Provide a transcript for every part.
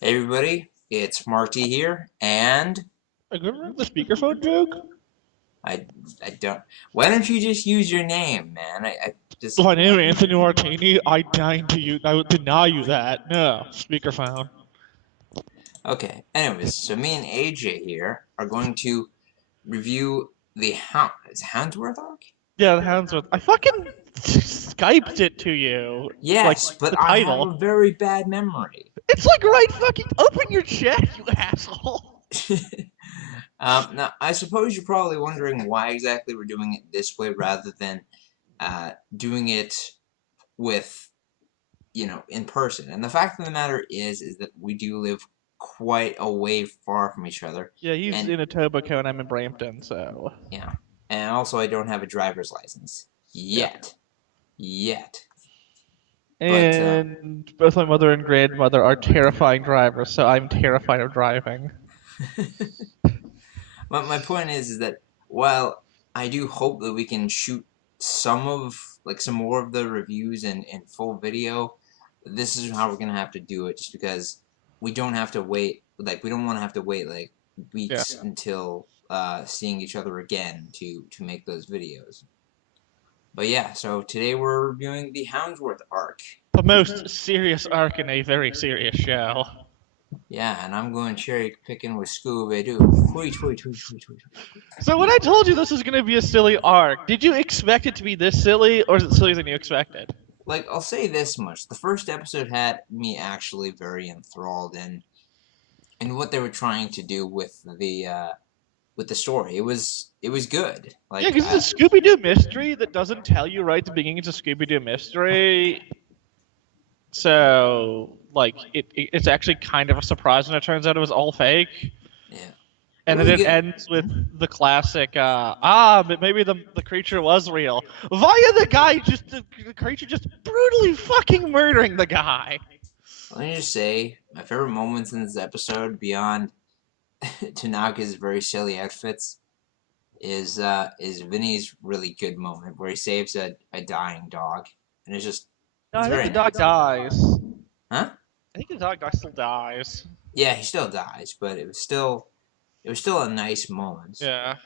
Hey everybody, it's Marty here, and I couldn't remember the speakerphone joke. I I don't. Why don't you just use your name, man? I just My name is Anthony Martini. I dine to you. I would deny you that. No, speakerphone. okay. Anyways, so me and AJ here are going to review the Houndsworth arc. Yeah, the Houndsworth. I fucking Skyped it to you. Like Yes, but the I have a title. very bad memory. It's like right fucking open your chat, you asshole. Now I suppose you're probably wondering why exactly we're doing it this way rather than doing it with in person. And the fact of the matter is that we do live quite a way far from each other. Yeah, he's And in Etobicoke and I'm in Brampton, so yeah. And also I don't have a driver's license. yeah. Yet. Yet. But And both my mother and grandmother are terrifying drivers, so I'm terrified of driving. my point is that while I do hope that we can shoot some more of the reviews in full video, this is how we're gonna have to do it just because we don't have to wait we don't want to have to wait like Yeah. weeks until seeing each other again to make those videos. But yeah, so today we're reviewing the Houndsworth arc. The most serious arc in a very serious show. Yeah, and I'm going cherry picking with Scooby-Doo. Tweet, tweet, tweet, tweet, tweet. So when I told you this was going to be a silly arc, did you expect it to be this silly, or is it sillier than you expected? Like, I'll say this much. The first episode had me actually very enthralled in what they were trying to do with the story. It was good. Yeah, Like, because it's a Scooby-Doo mystery that doesn't tell you right at the beginning it's a Scooby-Doo mystery. So, like, it's actually kind of a surprise when it turns out it was all fake. yeah, it And then was it good. ends with the classic, but maybe the creature was real. Via the creature just brutally fucking murdering the guy. Let me just say, my favorite moments in this episode, beyond Tanaka's very silly outfits, is Vinny's really good moment where he saves a dying dog, and No, it's I think very the dog nice. dies. Huh? I think the dog still dies. Yeah, he still dies, but it was still a nice moment. Yeah.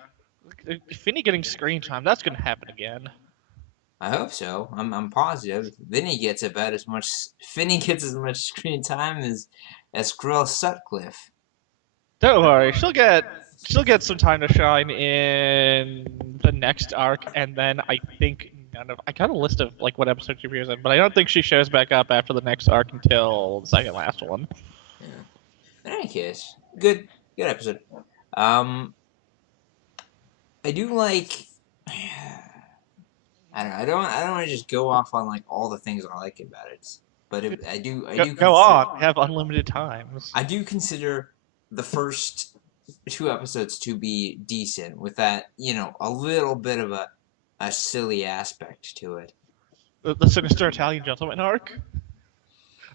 Finny getting screen time, that's gonna happen again. I hope so. I'm positive. Vinny gets about as much. Finny gets as much screen time as Grill Sutcliffe. Don't worry, she'll get some time to shine in the next arc, and then I think I got a list of like what episode she appears in, but I don't think she shows back up after the next arc until the second last one. Yeah. In any case, good episode. Um, I do like. I don't know. I don't want to just go off on like all the things I like about it, but I do Go consider on, have unlimited times. I do consider the first two episodes to be decent with that a little bit of a silly aspect to it. The sinister Italian gentleman arc.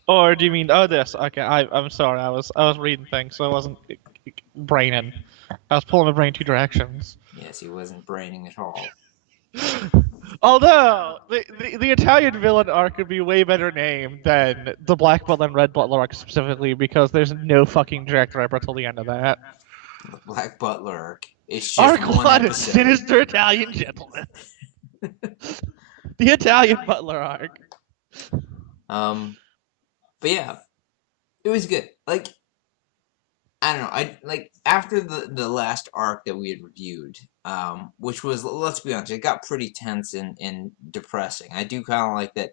Or do you mean this? Okay, I'm sorry. I was reading things, so I wasn't braining. I was pulling my brain two directions. Yes, he wasn't braining at all. Although the Italian villain arc would be way better named than the Black Butler and Red Butler arc specifically because there's no fucking Jack the Ripper till the end of that. The Black Butler arc. It's just Arc one one is episode. sinister Italian gentleman. The Italian Butler arc. But yeah, it was good. Like I don't know. I like after the last arc that we had reviewed, which was, let's be honest, it got pretty tense and depressing. I do kind of like that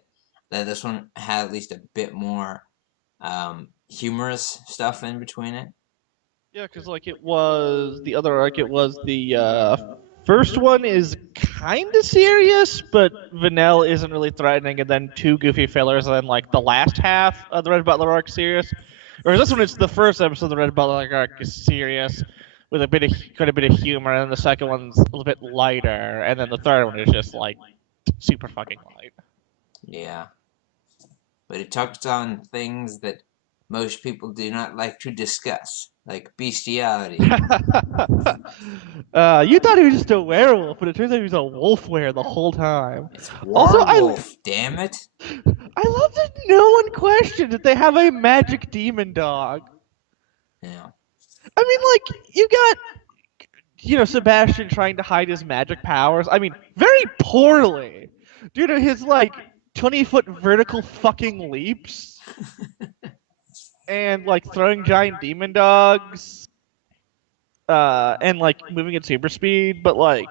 this one had at least a bit more humorous stuff in between it. Yeah, because like it was the other arc. It was the first one is kind of serious, but Vanell isn't really threatening, and then two goofy fillers, and then like the last half of the Red Butler arc serious. Or this one, it's the first episode of the Red Butler arc is serious with quite a bit of humor, and the second one's a little bit lighter, and then the third one is just like super fucking light. Yeah, but it touched on things that most people do not like to discuss, like bestiality. You thought he was just a werewolf, but it turns out he was a wolf wearer the whole time. It's Also, werewolf, damn it! I love that no one questioned that they have a magic demon dog. I mean, like you got Sebastian trying to hide his magic powers. I mean, very poorly due to his like 20-foot vertical fucking leaps and like throwing giant demon dogs and like moving at super speed, but like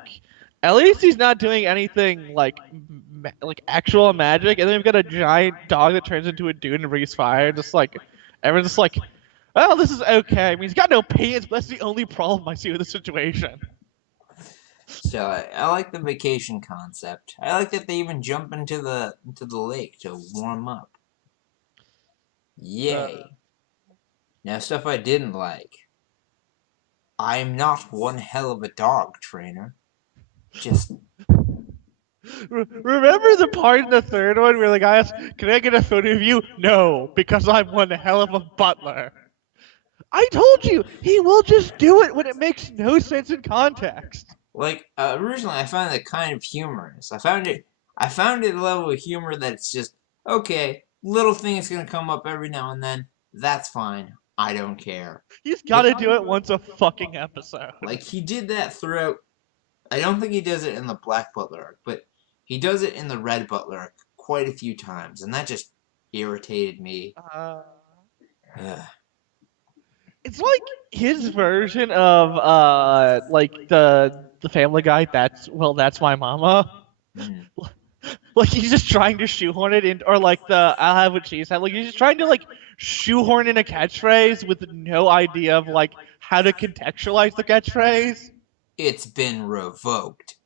at least he's not doing anything like like actual magic. And then we've got a giant dog that turns into a dude and breathes fire. Just like everyone's just like, oh, this is okay. I mean, he's got no pants, but that's the only problem I see with the situation. So I like the vacation concept. I like that they even jump into the lake to warm up. Uh, Yay! Now stuff I didn't like. I'm not one hell of a dog trainer. Just Remember the part in the third one where the guy asked, "Can I get a photo of you?" No, because I'm one hell of a butler. I told you he will just do it when it makes no sense in context. like originally I found it kind of humorous. I found it a level of humor that it's just okay. Little thing is gonna come up every now and then. That's fine. I don't care. He's got But to do it once a fucking episode. like he did that throughout. I don't think he does it in the Black Butler arc, but he does it in the Red Butler arc quite a few times, and that just irritated me. Uh, Ugh. it's like his version of like the Family Guy. That's my mama. Mm. Like he's just trying to shoehorn it in, or like the I'll have what she's had. Like he's just trying to like shoehorn in a catchphrase with no idea of like how to contextualize the catchphrase. It's been revoked.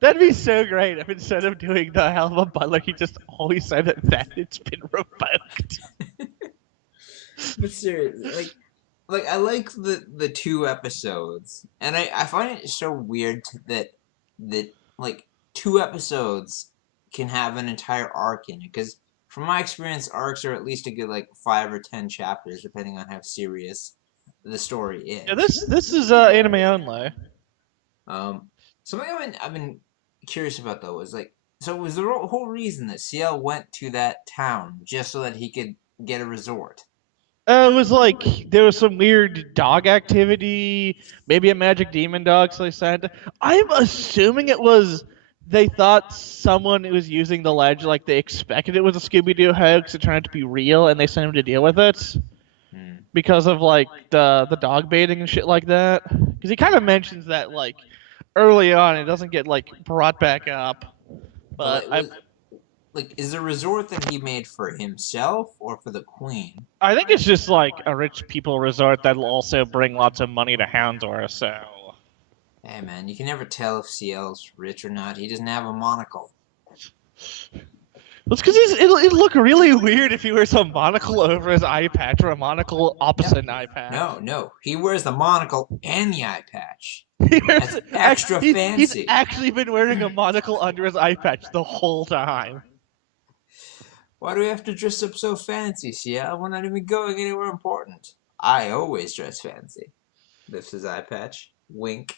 That'd be so great if instead of doing the hell of a butler, he just always said that it's been revoked. But seriously, like I like the two episodes, and I find it so weird that like two episodes can have an entire arc in it. Because from my experience, arcs are at least a good like 5 or 10 chapters, depending on how serious the story Yeah, is. this is anime only. Um, Something I've been curious about though is like, so was the whole reason that CL went to that town just so that he could get a resort? It was like there was some weird dog activity, maybe a magic demon dog. So they said, I'm assuming it was they thought someone was using the ledge, like they expected it was a Scooby-Doo hoax. It turned out to be real, and they sent him to deal with it Hmm. because of like the dog baiting and shit like that. Because he kind of mentions that like early on, it doesn't get like brought back up. But But is the resort that he made for himself or for the queen? I think it's just like a rich people resort that'll also bring lots of money to Houndsworth. So Hey man, you can never tell if CL's rich or not. He doesn't have a monocle. that's because it'd look really weird if he wears a monocle over his eye patch or a monocle No, opposite an eye patch. no. He wears the monocle and the eye patch. That's Actually, extra he's fancy. actually been wearing a monocle under his eye patch the whole time. Why do we have to dress up so fancy, CL? We're not even going anywhere important. I always dress fancy. Lifts his eye patch. Wink.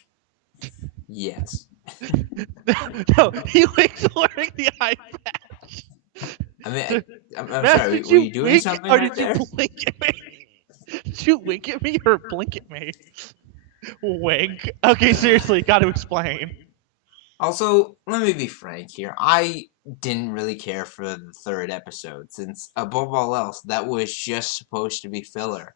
Yes. No, he winks wearing the eye patch. I mean, I'm Matt, sorry. did Were you you doing wink something or right did you there? blink at me? Did you wink at me or blink at me? Wink. Okay, seriously, got to explain. Also, let me be frank here. I didn't really care for the third episode, since above all else, that was just supposed to be filler.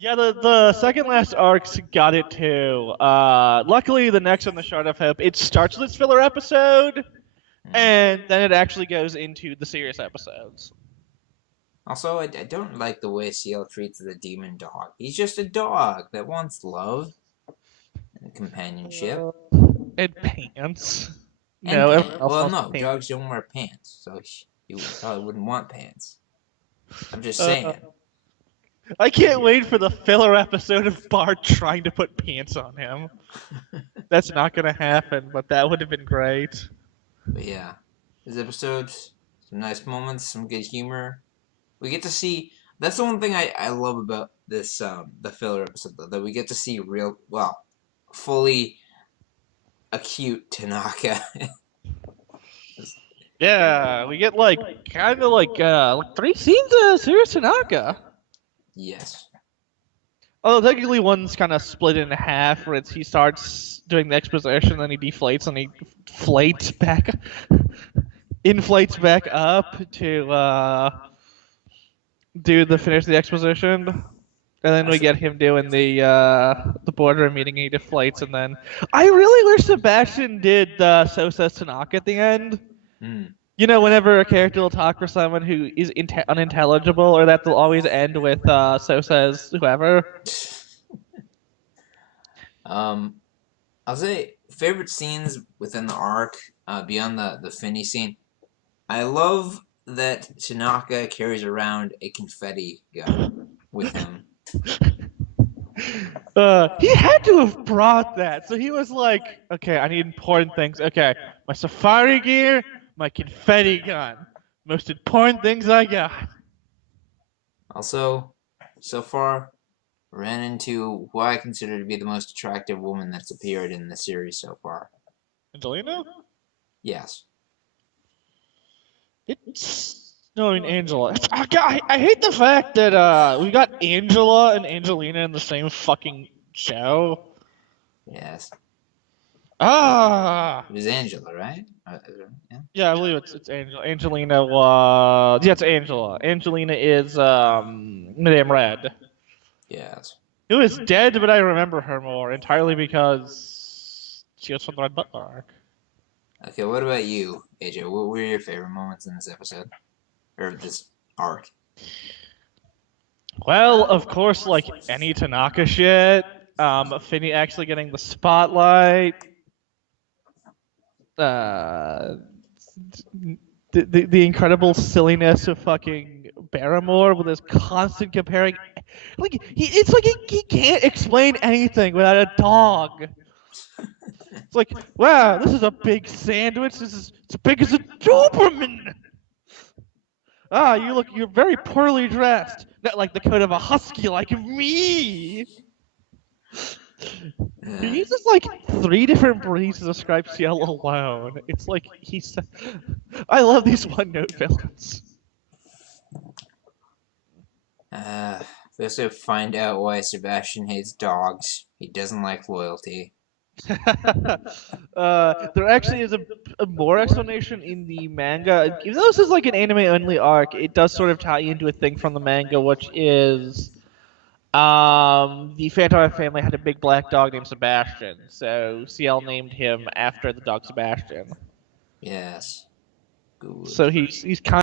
Yeah, the second last arcs got it too. Luckily, the next one, the Shard of Hope, it starts with its filler episode, Hmm. and then it actually goes into the serious episodes. Also, I don't like the way CL treats the demon dog. He's just a dog that wants love and companionship. And pants. And No, everyone pants. else Well, wants no, pants. dogs don't wear pants, so you probably wouldn't want pants. I'm just Uh, saying. I can't wait for the filler episode of Bart trying to put pants on him. That's not gonna happen, but that would have been great. But yeah, this episode, some nice moments, some good humor. We get to see. That's the one thing I love about this the filler episode though, that we get to see real fully acute Tanaka. Yeah, we get like kind of like 3 scenes of Serious Tanaka. Yes. Although technically one's kind of split in half, where he starts doing the exposition, then he deflates, and he inflates back up to do the finish the exposition, and then we get him doing the boardroom meeting. He deflates, and then I really wish Sebastian did So Says Tanaka at the end. Mm. You know, whenever a character will talk for someone who is unintelligible, or that they'll always end with "so says whoever." I'll say favorite scenes within the arc, beyond the Finny scene. I love that Tanaka carries around a confetti gun with him. He had to have brought that. So he was like, okay, I need important things. Okay, my safari gear, my confetti gun. Most important things I got. Also, so far, ran into who I consider to be the most attractive woman that's appeared in the series so far. Angelina? Yes. It's no, I mean Angela. I hate the fact that we got Angela and Angelina in the same fucking show. Yes. Ah. It was Angela, right? Yeah. Yeah, I believe it's Angela. Angelina it's Angela. Angelina is Madame Red, Yes. who is dead, but I remember her more entirely because she was from the Red Butler arc. Okay, what about you, AJ? What were your favorite moments in this episode? Or this arc? Well, of course, like any Tanaka shit, Finny actually getting the spotlight. Uh, the incredible silliness of fucking Barrymore with his constant comparing, it's like he can't explain anything without a dog. It's like, wow, this is a big sandwich. This is as big as a Doberman. Ah, you're very poorly dressed. Not like the coat of a husky like me. He uses like 3 different breeds to describe Ciel alone. It's like I love these one-note villains. We also find out why Sebastian hates dogs. He doesn't like loyalty. There actually is a more explanation in the manga. Even though this is like an anime-only arc, it does sort of tie into a thing from the manga, which is the Phantom family had a big black dog named Sebastian, so CL named him after the dog Sebastian. Yes. Good. So he's kind